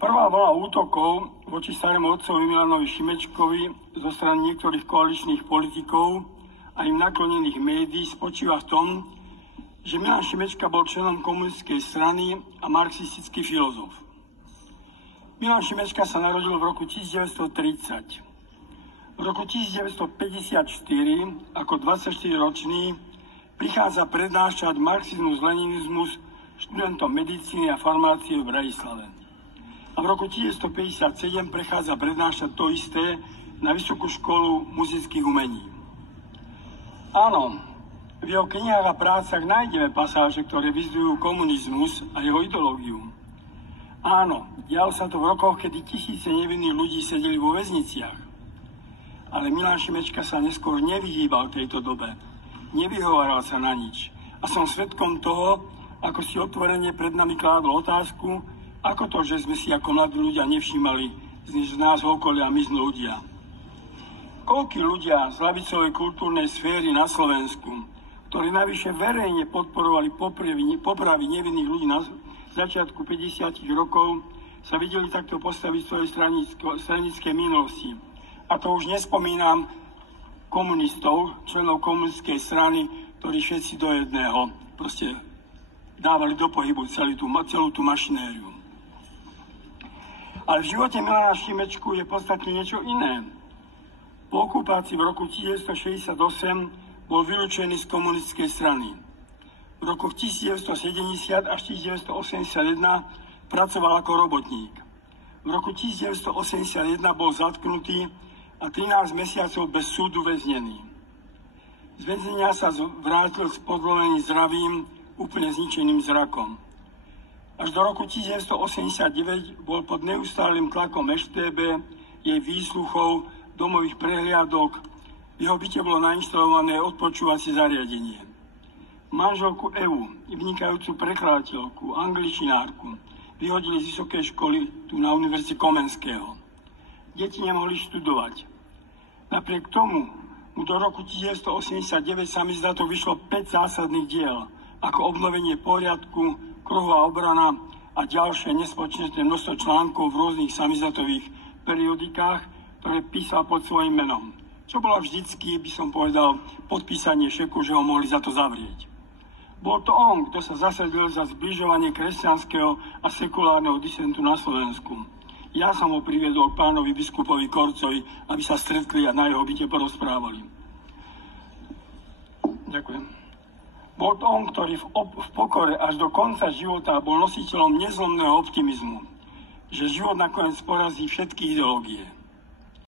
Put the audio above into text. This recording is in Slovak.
Prvá vlna útokov voči starému otcovi Milanovi Šimečkovi zo strany niektorých koaličných politikov a im naklonených médií spočíva v tom, že Milan Šimečka bol členom komunistickej strany a marxistický filozof. Milan Šimečka sa narodil v roku 1930. V roku 1954 ako 24-ročný prichádza prednášať marxizmus-leninizmus študentom medicíny a farmácie v Bratislave. A v roku 1957 prechádza prednášať to isté na Vysokú školu muzických umení. Áno, v jeho knihách a prácach nájdeme pasáže, ktoré vyzdvihujú komunizmus a jeho ideológiu. Áno, dialo sa to v rokoch, kedy tisíce nevinných ľudí sedeli vo väzniciach. Ale Milan Šimečka sa neskôr nevyhýbal tejto dobe. Nevyhováral sa na nič. A som svedkom toho, ako si otvorene pred nami kládol otázku, ako to, že sme si ako mladí ľudia nevšímali z nás okolia miznú ľudia. Koľkí ľudia z ľavicovej kultúrnej sféry na Slovensku, ktorí navyše verejne podporovali popravy nevinných ľudí na začiatku 50 rokov, sa videli takto postaviť svojej stranickej minulosti. A to už nespomínam komunistov, členov komunistickej strany, ktorí všetci do jedného proste dávali do pohybu celú tú mašinériu. Ale v živote Milana Šimečku je podstatne niečo iné. Po okupácii v roku 1968 bol vylúčený z komunistickej strany. V rokoch 1970 až 1981 pracoval ako robotník. V roku 1981 bol zatknutý a 13 mesiacov bez súdu väznený. Z väzenia sa vrátil s podlomeným zdravím, úplne zničeným zrakom. Až do roku 1989 bol pod neustálym tlakom EŠTB, jej výsluchov, domových prehliadok. V jeho byte bolo nainštalované odpočúvacie zariadenie. Manželku Evu, vynikajúcu prekladateľku, angličinárku, vyhodili z vysokej školy tu na Univerzite Komenského. Deti nemohli študovať. Napriek tomu mu do roku 1989 samizdato vyšlo 5 zásadných diel, ako obnovenie poriadku, kruhová obrana a ďalšie nespočetné množstvo článkov v rôznych samizdatových periodikách, ktoré písal pod svojím menom. Čo bolo vždycky, by som povedal, podpísanie šeku, že ho mohli za to zavrieť. Bol to on, kto sa zasadil za zbližovanie kresťanského a sekulárneho disentu na Slovensku. Ja som ho priviedol k pánovi biskupovi Korcovi, aby sa stretli a na jeho byte porozprávali. Ďakujem. Bol to on, ktorý v pokore až do konca života bol nositeľom nezlomného optimizmu, že život nakoniec porazí všetky ideológie.